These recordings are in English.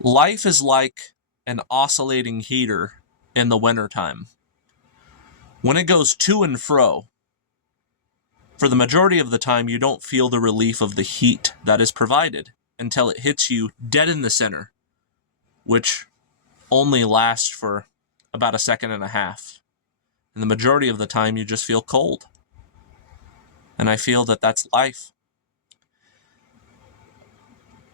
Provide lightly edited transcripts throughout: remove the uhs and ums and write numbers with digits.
Life is like an oscillating heater in the wintertime. When it goes to and fro, for the majority of the time, you don't feel the relief of the heat that is provided until it hits you dead in the center, which only lasts for about a second and a half. And the majority of the time, you just feel cold. And I feel that that's life.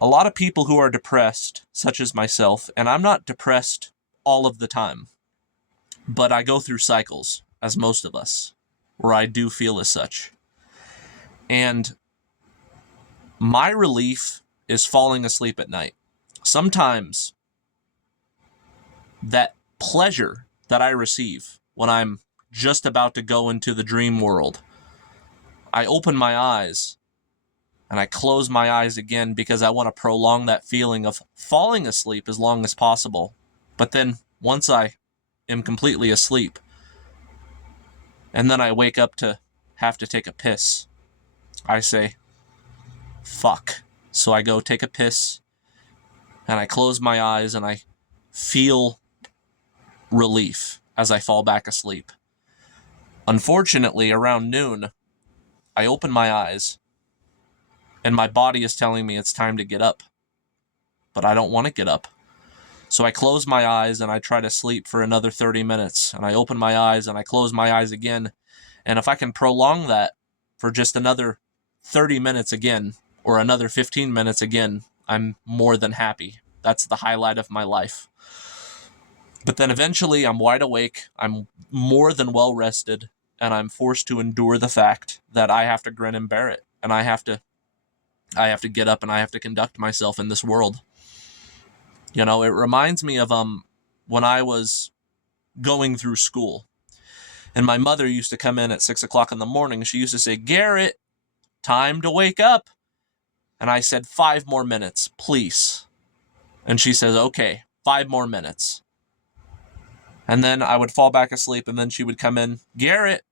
A lot of people who are depressed, such as myself, and I'm not depressed all of the time, but I go through cycles, as most of us, where I do feel as such. And my relief is falling asleep at night. Sometimes that pleasure that I receive when I'm just about to go into the dream world, I open my eyes and I close my eyes again because I want to prolong that feeling of falling asleep as long as possible. But then once I am completely asleep, and then I wake up to have to take a piss, I say, fuck. So I go take a piss, and I close my eyes, and I feel relief as I fall back asleep. Unfortunately, around noon, I open my eyes, and my body is telling me it's time to get up. But I don't want to get up. So I close my eyes, and I try to sleep for another 30 minutes, and I open my eyes, and I close my eyes again. And if I can prolong that for just another 30 minutes again, or another 15 minutes again, I'm more than happy. That's the highlight of my life. But then eventually I'm wide awake, I'm more than well rested, and I'm forced to endure the fact that I have to grin and bear it. And I have to get up and I have to conduct myself in this world. You know, it reminds me of when I was going through school. And my mother used to come in at 6 o'clock in the morning. She used to say, Garrett, time to wake up. And I said, 5 more minutes, please. And she says, okay, 5 more minutes. And then I would fall back asleep, and then she would come in, Garrett.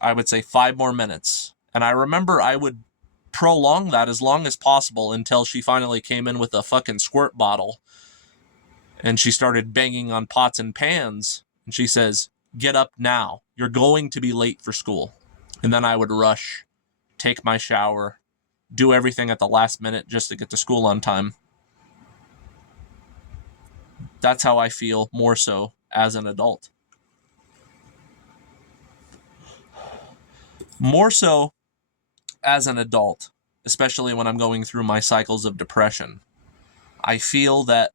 I would say 5 more minutes. And I remember I would prolong that as long as possible until she finally came in with a fucking squirt bottle. And she started banging on pots and pans. And she says, get up now. You're going to be late for school. And then I would rush, take my shower, do everything at the last minute just to get to school on time. That's how I feel more so as an adult. More so as an adult, especially when I'm going through my cycles of depression. I feel that,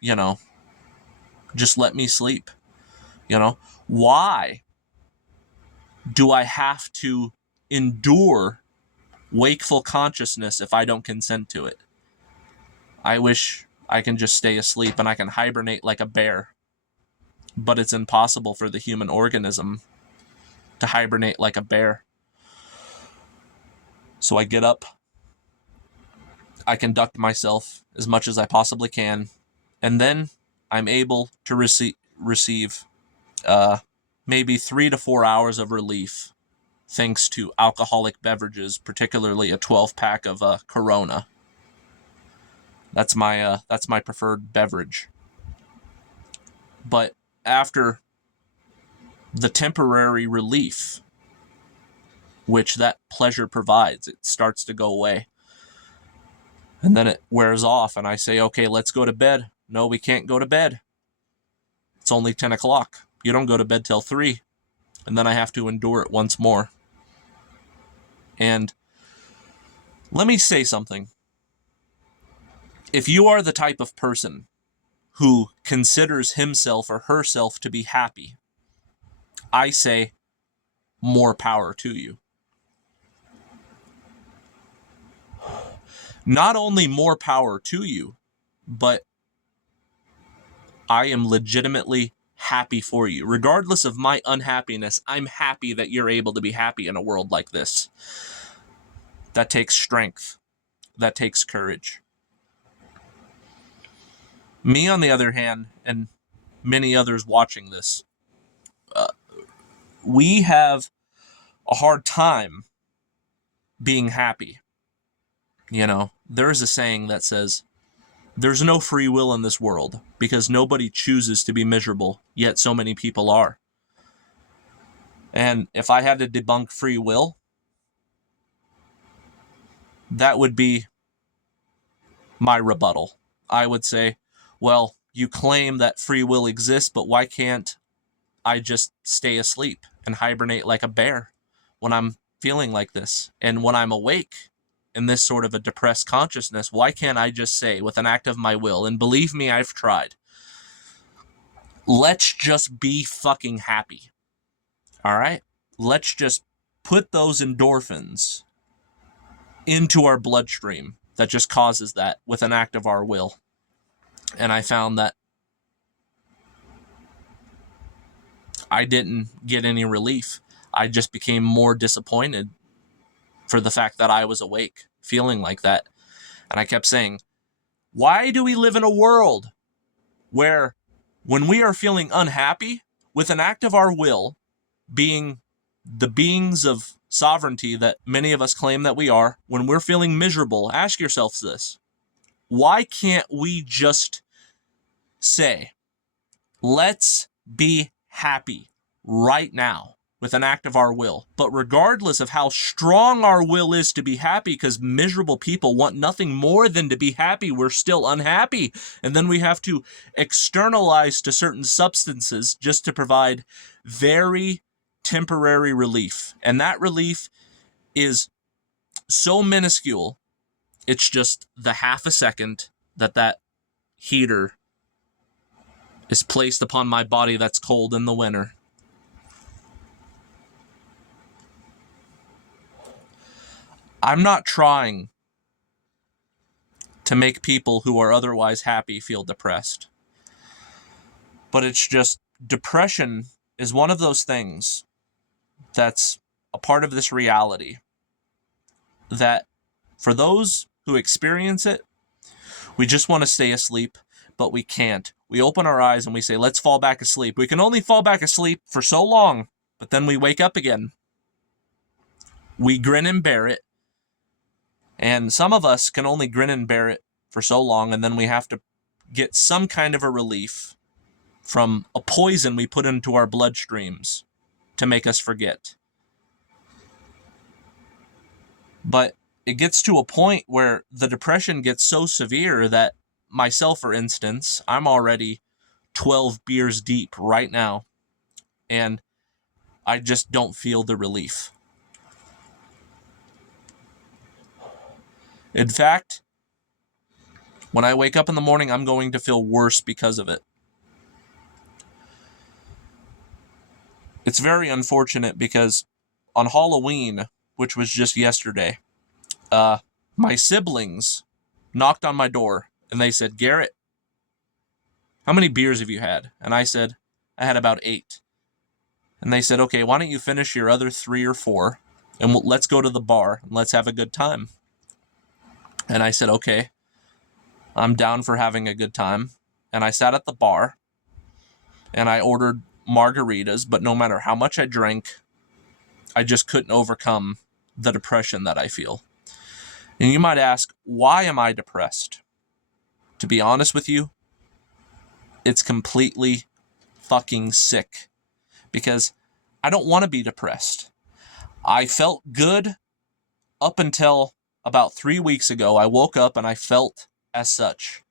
you know, just let me sleep. You know, why do I have to endure wakeful consciousness if I don't consent to it? I wish I can just stay asleep and I can hibernate like a bear. But it's impossible for the human organism to hibernate like a bear. So I get up, I conduct myself as much as I possibly can, and then I'm able to receive maybe 3 to 4 hours of relief thanks to alcoholic beverages, particularly a 12-pack of Corona. That's my preferred beverage. But after the temporary relief which that pleasure provides, it starts to go away. And then it wears off, and I say, okay, let's go to bed. No, we can't go to bed. It's only 10 o'clock. You don't go to bed till 3. And then I have to endure it once more. And let me say something. If you are the type of person who considers himself or herself to be happy, I say more power to you. Not only more power to you, but I am legitimately happy for you. Regardless of my unhappiness, I'm happy that you're able to be happy in a world like this. That takes strength. That takes courage. Me, on the other hand, and many others watching this, we have a hard time being happy. You know, there is a saying that says, There's no free will in this world because nobody chooses to be miserable, yet so many people are. And if I had to debunk free will, that would be my rebuttal. I would say, well, you claim that free will exists, but why can't I just stay asleep and hibernate like a bear when I'm feeling like this? And when I'm awake in this sort of a depressed consciousness, why can't I just say with an act of my will, and believe me, I've tried, let's just be fucking happy. All right? Let's just put those endorphins into our bloodstream that just causes that with an act of our will. And I found that I didn't get any relief. I just became more disappointed for the fact that I was awake, feeling like that. And I kept saying, why do we live in a world where when we are feeling unhappy, with an act of our will, being the beings of sovereignty that many of us claim that we are, when we're feeling miserable, ask yourselves this: why can't we just say, let's be happy right now with an act of our will? But regardless of how strong our will is to be happy, because miserable people want nothing more than to be happy, we're still unhappy. And then we have to externalize to certain substances just to provide very temporary relief. And that relief is so minuscule, it's just the half a second that heater is placed upon my body that's cold in the winter. I'm not trying to make people who are otherwise happy feel depressed. But it's just, depression is one of those things that's a part of this reality that for those who experience it, we just want to stay asleep, but we can't. We open our eyes and we say, let's fall back asleep. We can only fall back asleep for so long, but then we wake up again. We grin and bear it. And some of us can only grin and bear it for so long, and then we have to get some kind of a relief from a poison we put into our bloodstreams to make us forget. But it gets to a point where the depression gets so severe that myself, for instance, I'm already 12 beers deep right now, and I just don't feel the relief. In fact, when I wake up in the morning, I'm going to feel worse because of it. It's very unfortunate because on Halloween, which was just yesterday, my siblings knocked on my door and they said, Garrett, how many beers have you had? And I said, I had about 8. And they said, okay, why don't you finish your other 3 or 4 and let's go to the bar and let's have a good time. And I said, okay, I'm down for having a good time. And I sat at the bar and I ordered margaritas, but no matter how much I drank, I just couldn't overcome the depression that I feel. And you might ask, why am I depressed? To be honest with you, it's completely fucking sick because I don't want to be depressed. I felt good up until about 3 weeks ago. I woke up and I felt as such.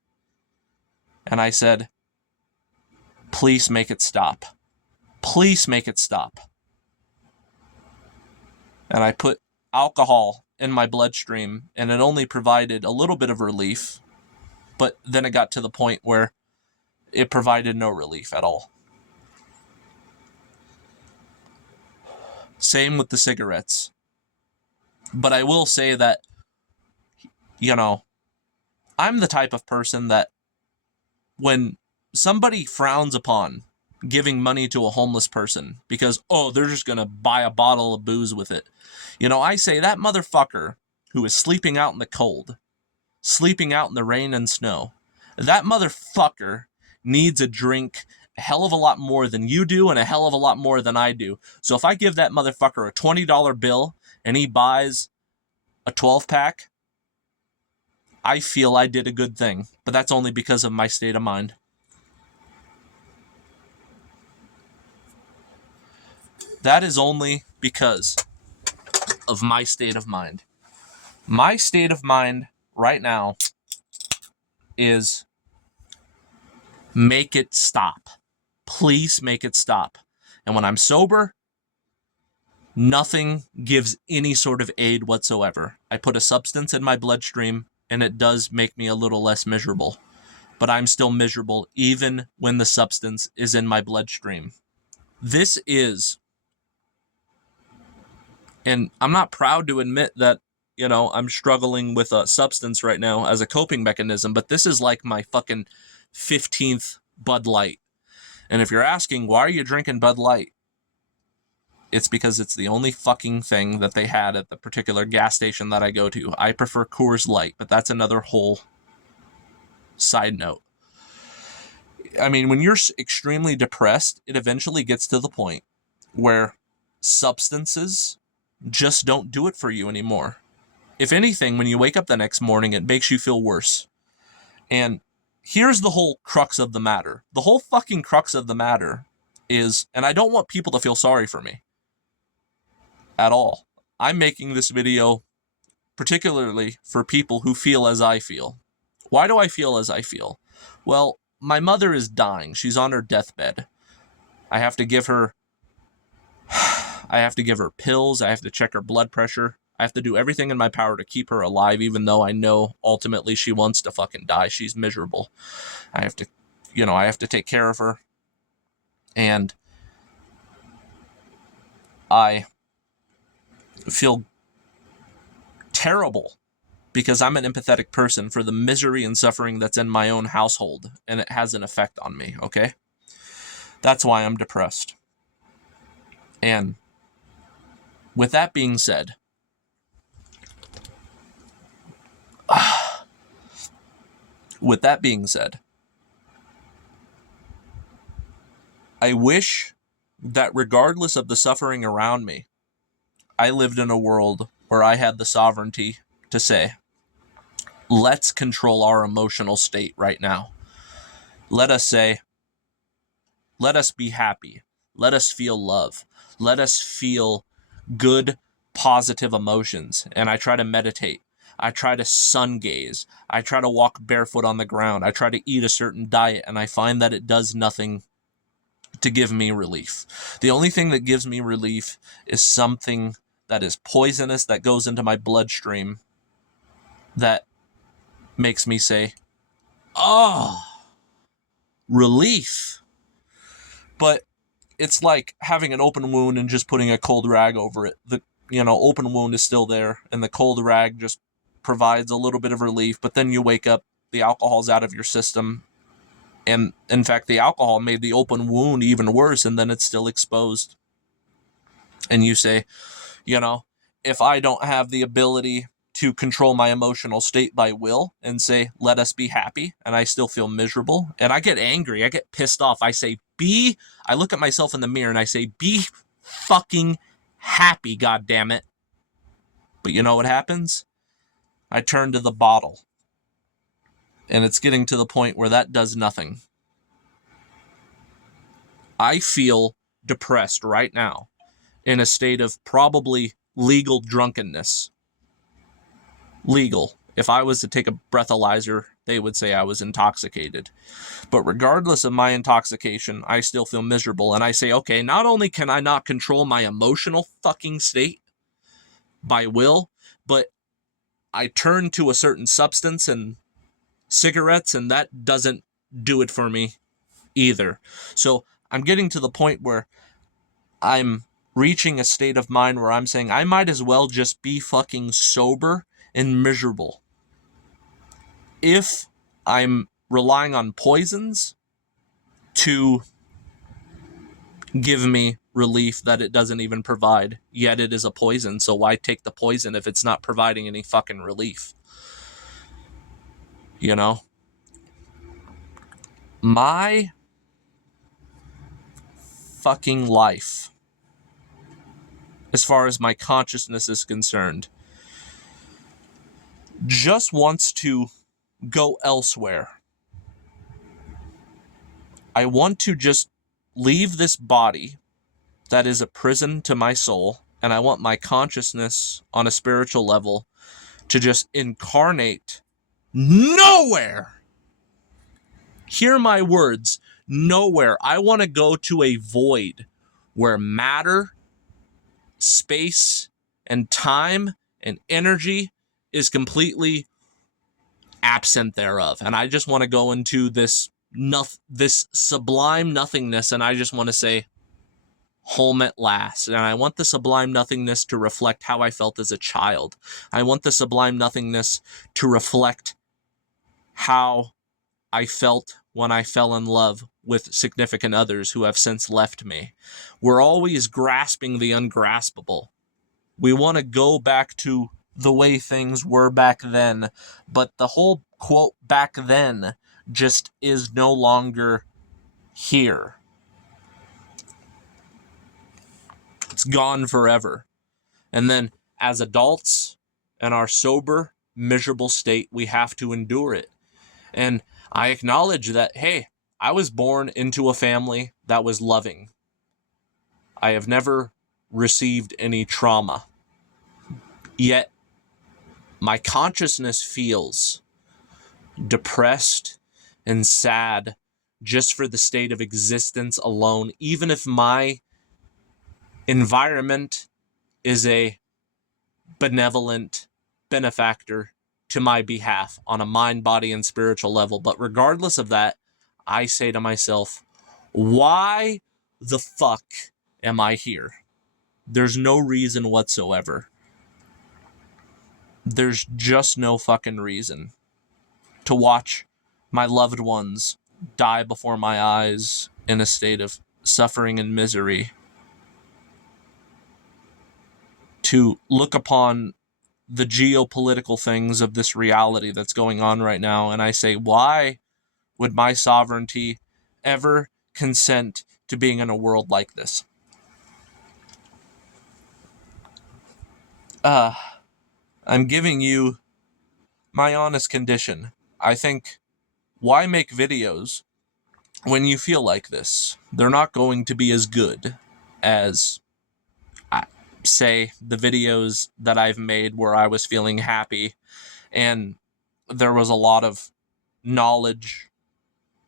And I said, please make it stop. Please make it stop. And I put alcohol in my bloodstream, and it only provided a little bit of relief, but then it got to the point where it provided no relief at all. Same with the cigarettes. But I will say that, I'm the type of person that when somebody frowns upon giving money to a homeless person because, they're just going to buy a bottle of booze with it, I say that motherfucker who is sleeping out in the cold, sleeping out in the rain and snow, that motherfucker needs a drink a hell of a lot more than you do and a hell of a lot more than I do. So if I give that motherfucker a $20 bill and he buys a 12-pack, I feel I did a good thing, but that's only because of my state of mind. That is only because of my state of mind. My state of mind right now is make it stop. Please make it stop. And when I'm sober, nothing gives any sort of aid whatsoever. I put a substance in my bloodstream, and it does make me a little less miserable. But I'm still miserable even when the substance is in my bloodstream. This is, and I'm not proud to admit that, I'm struggling with a substance right now as a coping mechanism, but this is like my fucking 15th Bud Light. And if you're asking, why are you drinking Bud Light? It's because it's the only fucking thing that they had at the particular gas station that I go to. I prefer Coors Light, but that's another whole side note. I mean, when you're extremely depressed, it eventually gets to the point where substances just don't do it for you anymore. If anything, when you wake up the next morning, it makes you feel worse. And here's the whole crux of the matter. The whole fucking crux of the matter is, and I don't want people to feel sorry for me at all. I'm making this video particularly for people who feel as I feel. Why do I feel as I feel? Well, my mother is dying. She's on her deathbed. I have to give her pills. I have to check her blood pressure. I have to do everything in my power to keep her alive, even though I know ultimately she wants to fucking die. She's miserable. I have to take care of her. And I feel terrible because I'm an empathetic person for the misery and suffering that's in my own household, and it has an effect on me, okay? That's why I'm depressed. And with that being said, I wish that regardless of the suffering around me, I lived in a world where I had the sovereignty to say, let's control our emotional state right now. Let us say, let us be happy. Let us feel love. Let us feel good, positive emotions. And I try to meditate. I try to sun gaze. I try to walk barefoot on the ground. I try to eat a certain diet, and I find that it does nothing to give me relief. The only thing that gives me relief is something that is poisonous that goes into my bloodstream that makes me say, oh, relief. But it's like having an open wound and just putting a cold rag over it. The open wound is still there, and the cold rag just provides a little bit of relief, but then you wake up, the alcohol's out of your system, and in fact the alcohol made the open wound even worse, and then it's still exposed. And you say, if I don't have the ability to control my emotional state by will and say, let us be happy, and I still feel miserable, and I get angry, I get pissed off, I say, I look at myself in the mirror and I say, be fucking happy, goddammit. But you know what happens? I turn to the bottle. And it's getting to the point where that does nothing. I feel depressed right now in a state of probably legal drunkenness. Legal. If I was to take a breathalyzer, they would say I was intoxicated. But regardless of my intoxication, I still feel miserable. And I say, okay, not only can I not control my emotional fucking state by will, but I turn to a certain substance and cigarettes, and that doesn't do it for me either. So I'm getting to the point where I'm reaching a state of mind where I'm saying I might as well just be fucking sober and miserable. If I'm relying on poisons to give me relief that it doesn't even provide, yet it is a poison, so why take the poison if it's not providing any fucking relief? My fucking life, as far as my consciousness is concerned, just wants to go elsewhere. I want to just leave this body that is a prison to my soul, and I want my consciousness on a spiritual level to just incarnate nowhere. Hear my words, nowhere. I want to go to a void where matter, space, and time and energy is completely absent thereof. And I just want to go into this sublime nothingness, and I just want to say, home at last. And I want the sublime nothingness to reflect how I felt as a child. I want the sublime nothingness to reflect how I felt when I fell in love with significant others who have since left me. We're always grasping the ungraspable. We want to go back to the way things were back then, but the whole quote back then just is no longer here. It's gone forever. And then as adults in our sober, miserable state, we have to endure it. And I acknowledge that, hey, I was born into a family that was loving. I have never received any trauma. Yet my consciousness feels depressed and sad just for the state of existence alone, even if my environment is a benevolent benefactor to my behalf on a mind, body, and spiritual level. But regardless of that, I say to myself, why the fuck am I here? There's no reason whatsoever. There's just no fucking reason to watch my loved ones die before my eyes in a state of suffering and misery. To look upon the geopolitical things of this reality that's going on right now, and I say, why would my sovereignty ever consent to being in a world like this? I'm giving you my honest condition. I think, why make videos when you feel like this? They're not going to be as good as, say, the videos that I've made where I was feeling happy and there was a lot of knowledge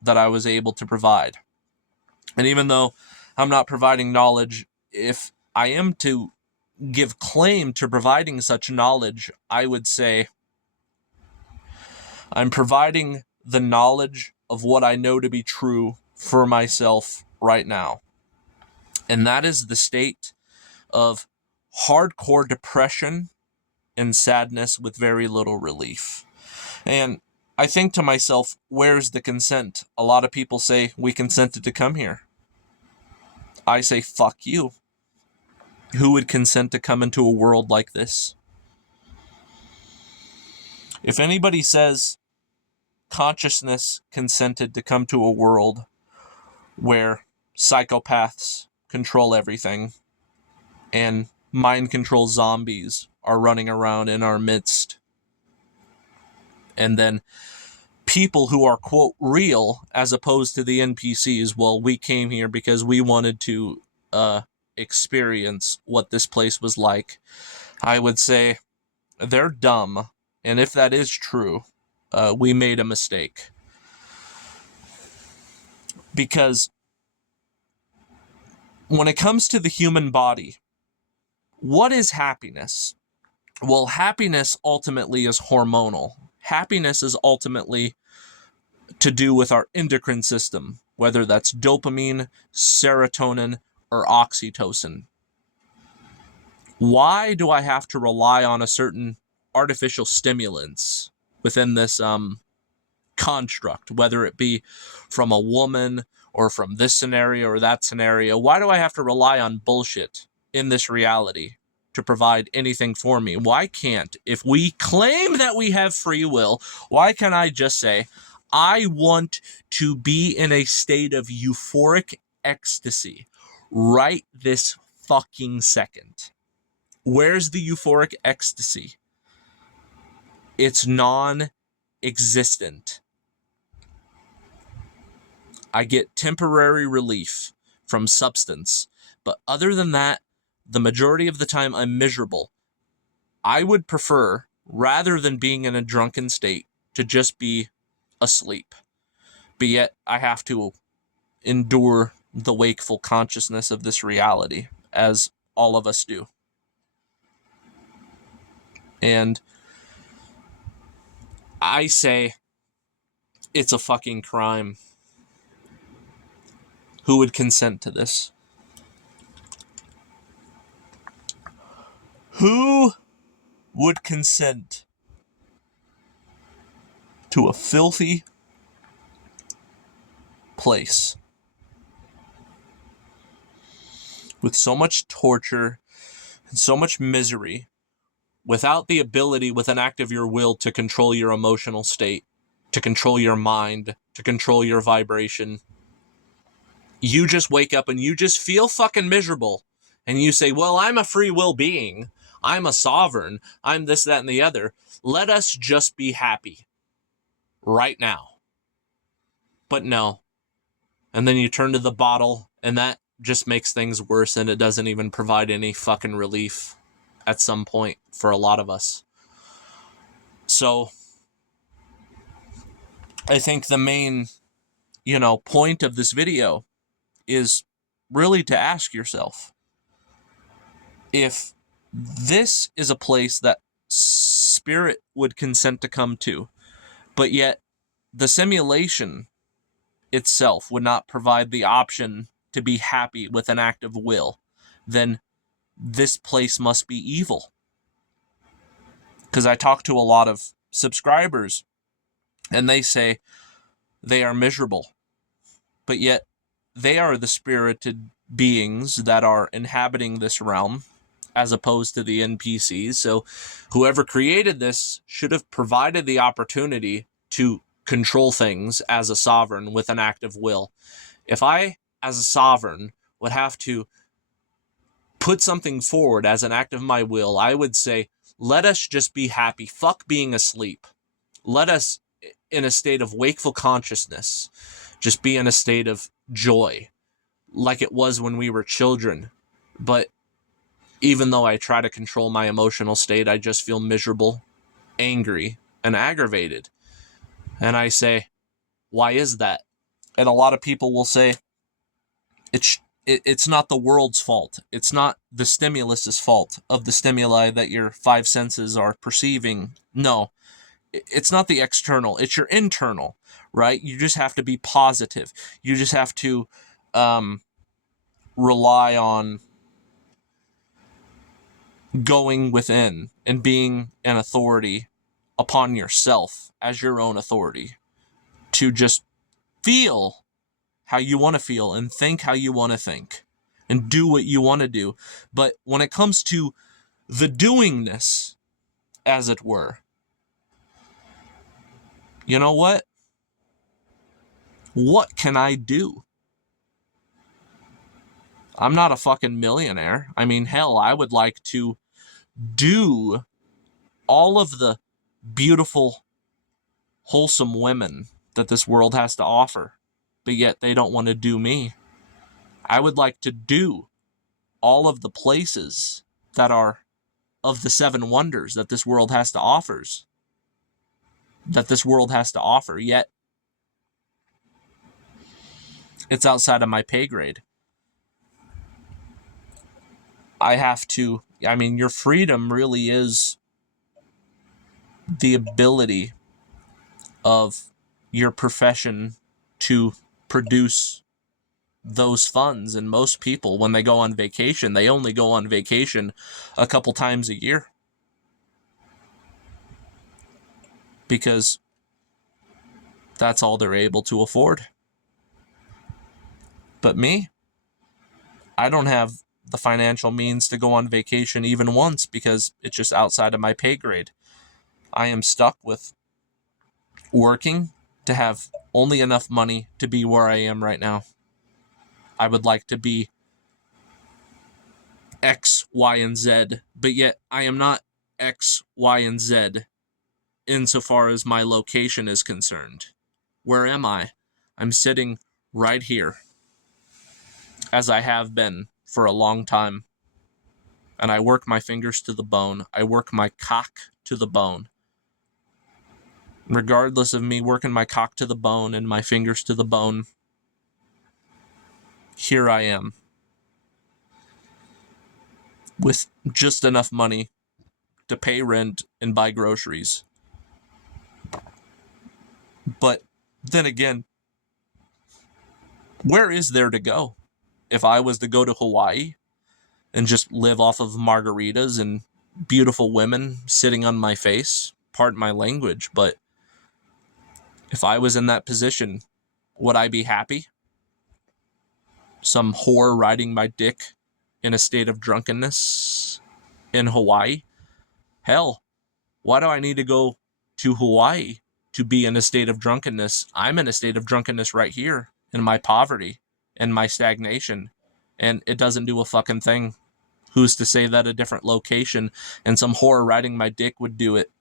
that I was able to provide. And even though I'm not providing knowledge, if I am to give claim to providing such knowledge, I would say I'm providing the knowledge of what I know to be true for myself right now. And that is the state of hardcore depression and sadness with very little relief. And I think to myself, where's the consent? A lot of people say we consented to come here. I say, fuck you. Who would consent to come into a world like this? If anybody says consciousness consented to come to a world where psychopaths control everything and mind control zombies are running around in our midst, and then people who are, quote, real as opposed to the NPCs, well, we came here because we wanted to experience what this place was like, I would say they're dumb. And if that is true, we made a mistake. Because when it comes to the human body, what is happiness? Well, happiness ultimately is hormonal. Happiness is ultimately to do with our endocrine system, whether that's dopamine, serotonin, or oxytocin. Why do I have to rely on a certain artificial stimulants within this construct, whether it be from a woman or from this scenario or that scenario? Why do I have to rely on bullshit in this reality to provide anything for me? Why can't, if we claim that we have free will, why can't I just say, I want to be in a state of euphoric ecstasy right this fucking second? Where's the euphoric ecstasy? It's non-existent. I get temporary relief from substance, but other than that, the majority of the time I'm miserable. I would prefer, rather than being in a drunken state, to just be asleep. But yet I have to endure the wakeful consciousness of this reality, as all of us do. And I say it's a fucking crime. Who would consent to this? Who would consent to a filthy place with so much torture and so much misery, without the ability, with an act of your will, to control your emotional state, to control your mind, to control your vibration? You just wake up and you just feel fucking miserable. And you say, well, I'm a free will being. I'm a sovereign. I'm this, that, and the other. Let us just be happy right now. But no. And then you turn to the bottle, and that just makes things worse, and it doesn't even provide any fucking relief at some point for a lot of us. So I think the main, point of this video is really to ask yourself, if this is a place that spirit would consent to come to, but yet the simulation itself would not provide the option to be happy with an act of will, then this place must be evil. Because I talk to a lot of subscribers, and they say they are miserable, but yet they are the spirited beings that are inhabiting this realm, as opposed to the NPCs. So whoever created this should have provided the opportunity to control things as a sovereign with an act of will. If I, as a sovereign, would have to put something forward as an act of my will, I would say, let us just be happy. Fuck being asleep. Let us, in a state of wakeful consciousness, just be in a state of joy, like it was when we were children. But even though I try to control my emotional state, I just feel miserable, angry, and aggravated. And I say, why is that? And a lot of people will say, it's not the world's fault. It's not the stimulus's fault of the stimuli that your five senses are perceiving. No, it's not the external. It's your internal, right? You just have to be positive. You just have to rely on going within and being an authority upon yourself as your own authority, to just feel how you want to feel and think how you want to think and do what you want to do. But when it comes to the doingness, as it were, you know what? What can I do? I'm not a fucking millionaire. I mean, hell, I would like to do all of the beautiful, wholesome women that this world has to offer, but yet they don't want to do me. I would like to do all of the places that are of the seven wonders that this world has to offer, yet it's outside of my pay grade. Your freedom really is the ability of your profession to produce those funds. And most people, when they go on vacation, they only go on vacation a couple times a year, because that's all they're able to afford. But me, I don't have the financial means to go on vacation even once, because it's just outside of my pay grade. I am stuck with working to have only enough money to be where I am right now. I would like to be X, Y, and Z, but yet I am not X, Y, and Z insofar as my location is concerned. Where am I? I'm sitting right here, as I have been for a long time. And I work my fingers to the bone. I work my cock to the bone. Regardless of me working my cock to the bone and my fingers to the bone, here I am. With just enough money to pay rent and buy groceries. But then again, where is there to go? If I was to go to Hawaii and just live off of margaritas and beautiful women sitting on my face, pardon my language, but if I was in that position, would I be happy? Some whore riding my dick in a state of drunkenness in Hawaii? Hell, why do I need to go to Hawaii to be in a state of drunkenness? I'm in a state of drunkenness right here in my poverty and my stagnation, and it doesn't do a fucking thing. Who's to say that a different location and some whore riding my dick would do it?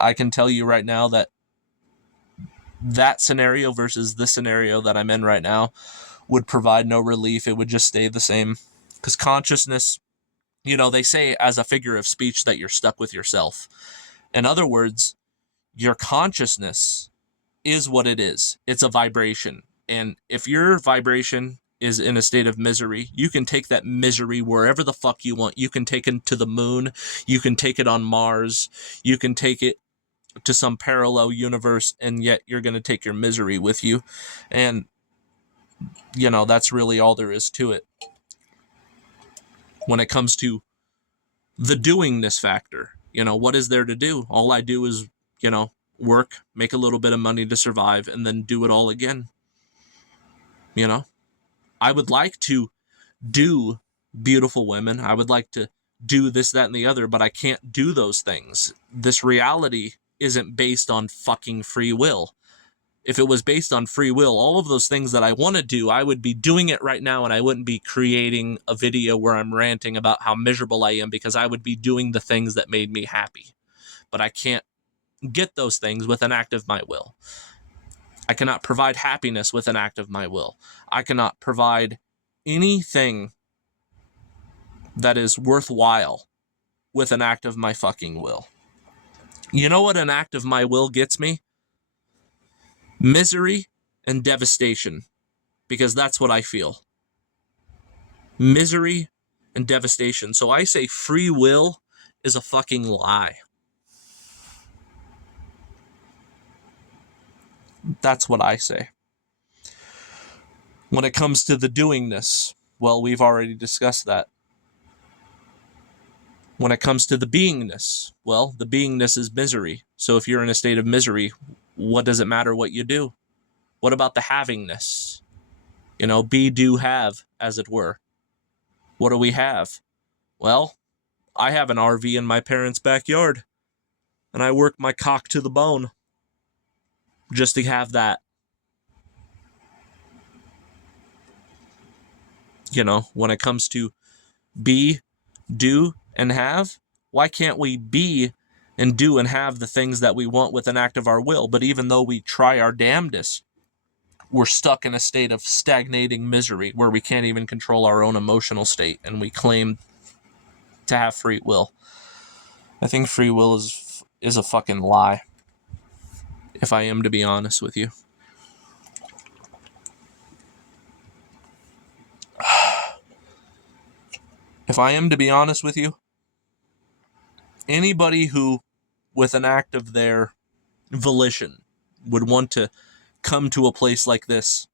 I can tell you right now that that scenario versus this scenario that I'm in right now would provide no relief. It would just stay the same. Because consciousness, they say as a figure of speech that you're stuck with yourself. In other words, your consciousness is what it is. It's a vibration. And if your vibration is in a state of misery, you can take that misery wherever the fuck you want. You can take it to the moon. You can take it on Mars. You can take it to some parallel universe, and yet you're going to take your misery with you. And, that's really all there is to it. When it comes to the doingness factor, what is there to do? All I do is, work, make a little bit of money to survive, and then do it all again. I would like to do beautiful women. I would like to do this, that, and the other, but I can't do those things. This reality isn't based on fucking free will. If it was based on free will, all of those things that I want to do, I would be doing it right now, and I wouldn't be creating a video where I'm ranting about how miserable I am, because I would be doing the things that made me happy. But I can't get those things with an act of my will. I cannot provide happiness with an act of my will. I cannot provide anything that is worthwhile with an act of my fucking will. You know what an act of my will gets me? Misery and devastation, because that's what I feel. Misery and devastation. So I say free will is a fucking lie. That's what I say. When it comes to the doingness, well, we've already discussed that. When it comes to the beingness, well, the beingness is misery. So if you're in a state of misery, what does it matter what you do? What about the havingness? Be, do, have, as it were. What do we have? Well, I have an RV in my parents' backyard, and I work my cock to the bone just to have that. When it comes to be, do, and have, why can't we be and do and have the things that we want with an act of our will? But even though we try our damnedest, we're stuck in a state of stagnating misery where we can't even control our own emotional state, and we claim to have free will. I think free will is a fucking lie, if I am to be honest with you. If I am to be honest with you, anybody who, with an act of their volition, would want to come to a place like this,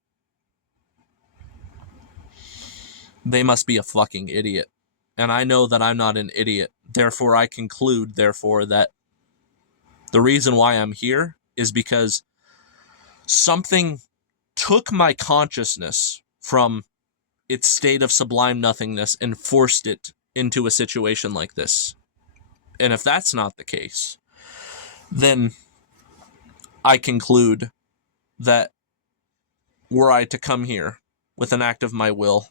they must be a fucking idiot. And I know that I'm not an idiot. Therefore, I conclude, that the reason why I'm here is because something took my consciousness from its state of sublime nothingness and forced it into a situation like this. And if that's not the case, then I conclude that were I to come here with an act of my will,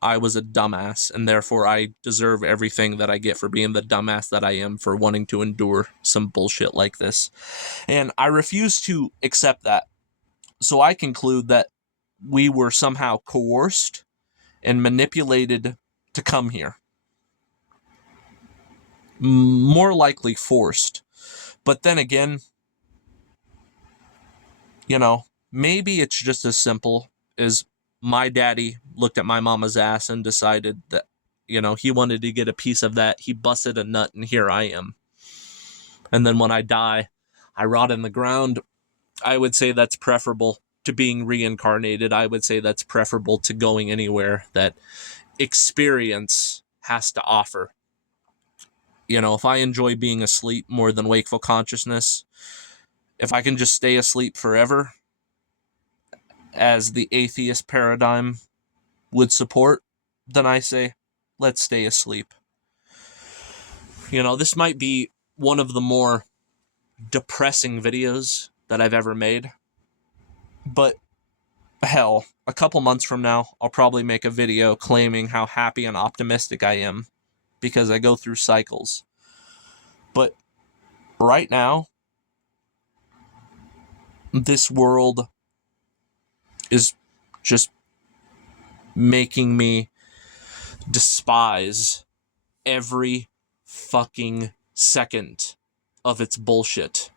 I was a dumbass, and therefore I deserve everything that I get for being the dumbass that I am, for wanting to endure some bullshit like this. And I refuse to accept that. So I conclude that we were somehow coerced and manipulated to come here. More likely forced. But then again, maybe it's just as simple as my daddy looked at my mama's ass and decided that, he wanted to get a piece of that. He busted a nut, and here I am. And then when I die, I rot in the ground. I would say that's preferable to being reincarnated. I would say that's preferable to going anywhere that experience has to offer. If I enjoy being asleep more than wakeful consciousness, if I can just stay asleep forever, as the atheist paradigm would support, then I say, let's stay asleep. This might be one of the more depressing videos that I've ever made, but hell, a couple months from now, I'll probably make a video claiming how happy and optimistic I am, because I go through cycles. But right now, this world is just making me despise every fucking second of its bullshit.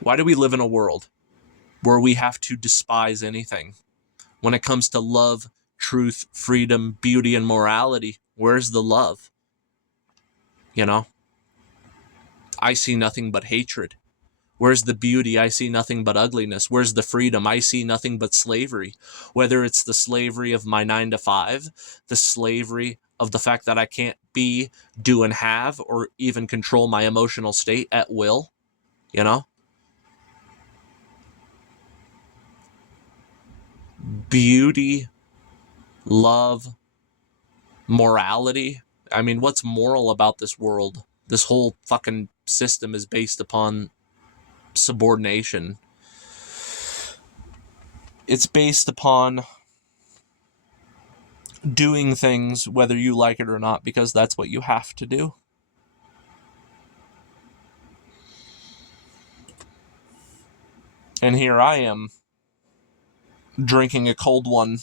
Why do we live in a world where we have to despise anything? When it comes to love, truth, freedom, beauty, and morality, where's the love? I see nothing but hatred. Where's the beauty? I see nothing but ugliness. Where's the freedom? I see nothing but slavery. Whether it's the slavery of my 9 to 5, the slavery of the fact that I can't be, do, and have, or even control my emotional state at will, Beauty, love, morality. I mean, what's moral about this world? This whole fucking system is based upon subordination. It's based upon doing things whether you like it or not, because that's what you have to do. And here I am, drinking a cold one,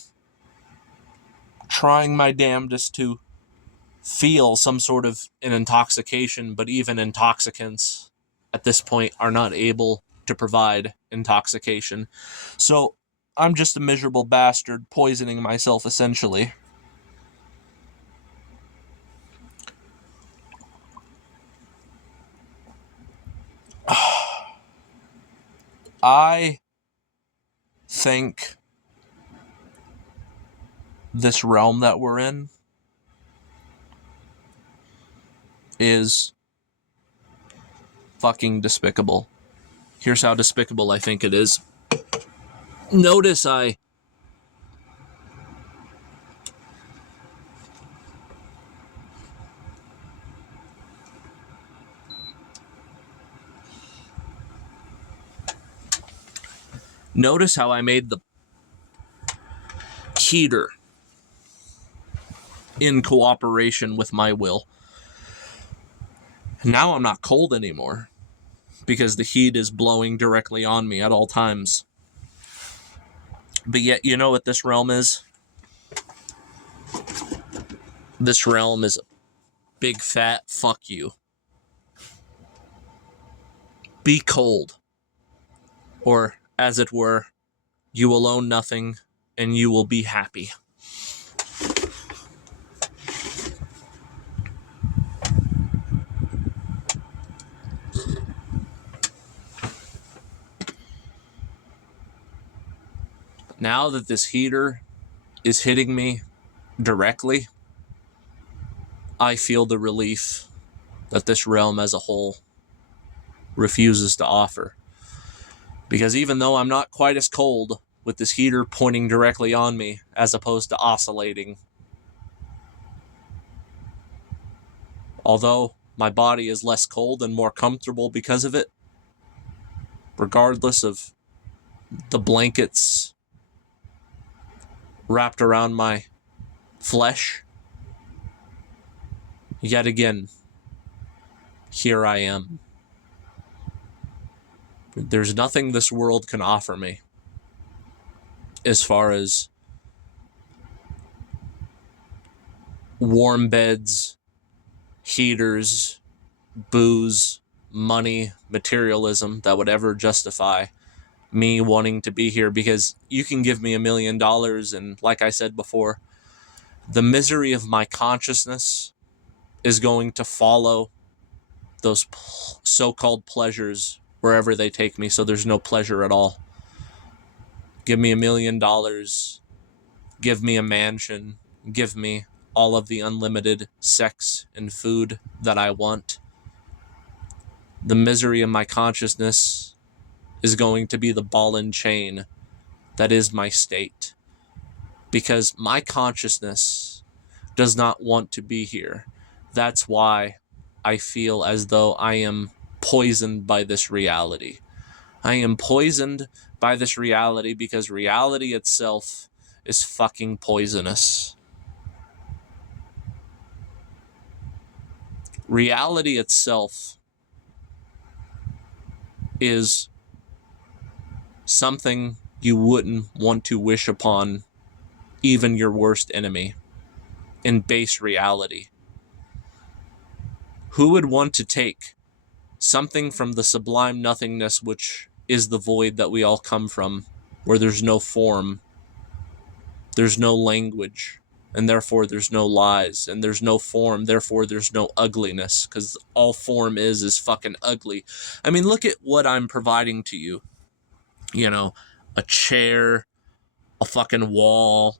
trying my damnedest to feel some sort of an intoxication, but even intoxicants at this point are not able to provide intoxication. So I'm just a miserable bastard poisoning myself, essentially. I think this realm that we're in is fucking despicable. Here's how despicable I think it is. Notice how I made the heater in cooperation with my will. Now I'm not cold anymore, because the heat is blowing directly on me at all times. But yet, you know what this realm is? This realm is a big fat fuck you. Be cold. Or, as it were, you will own nothing, and you will be happy. Now that this heater is hitting me directly, I feel the relief that this realm as a whole refuses to offer. Because even though I'm not quite as cold with this heater pointing directly on me, as opposed to oscillating, although my body is less cold and more comfortable because of it, regardless of the blankets wrapped around my flesh. Yet again, here I am. There's nothing this world can offer me as far as warm beds, heaters, booze, money, materialism that would ever justify me wanting to be here, because you can give me $1 million and, like I said before, the misery of my consciousness is going to follow those so-called pleasures wherever they take me, so there's no pleasure at all. Give me $1 million, give me a mansion, give me all of the unlimited sex and food that I want. The misery of my consciousness is going to be the ball and chain that is my state, because my consciousness does not want to be here. That's why I feel as though I am poisoned by this reality. I am poisoned by this reality because reality itself is fucking poisonous. Reality itself is something you wouldn't want to wish upon even your worst enemy in base reality. Who would want to take something from the sublime nothingness, which is the void that we all come from, where there's no form, there's no language, and therefore there's no lies, and there's no form, therefore there's no ugliness, because all form is fucking ugly. I mean, look at what I'm providing to you. You know, a chair, a fucking wall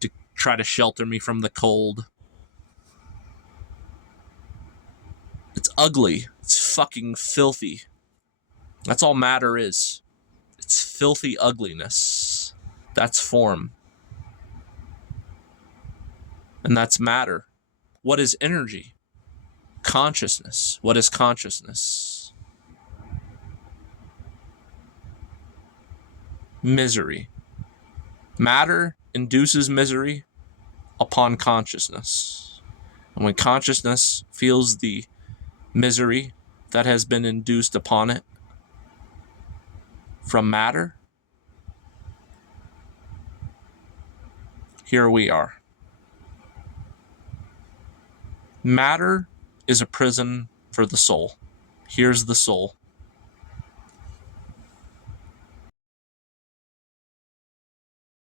to try to shelter me from the cold. It's ugly. It's fucking filthy. That's all matter is. It's filthy ugliness. That's form. And that's matter. What is energy? Consciousness. What is consciousness? Misery. Matter induces misery upon consciousness. And when consciousness feels the misery that has been induced upon it from matter, here we are. Matter is a prison for the soul. Here's the soul.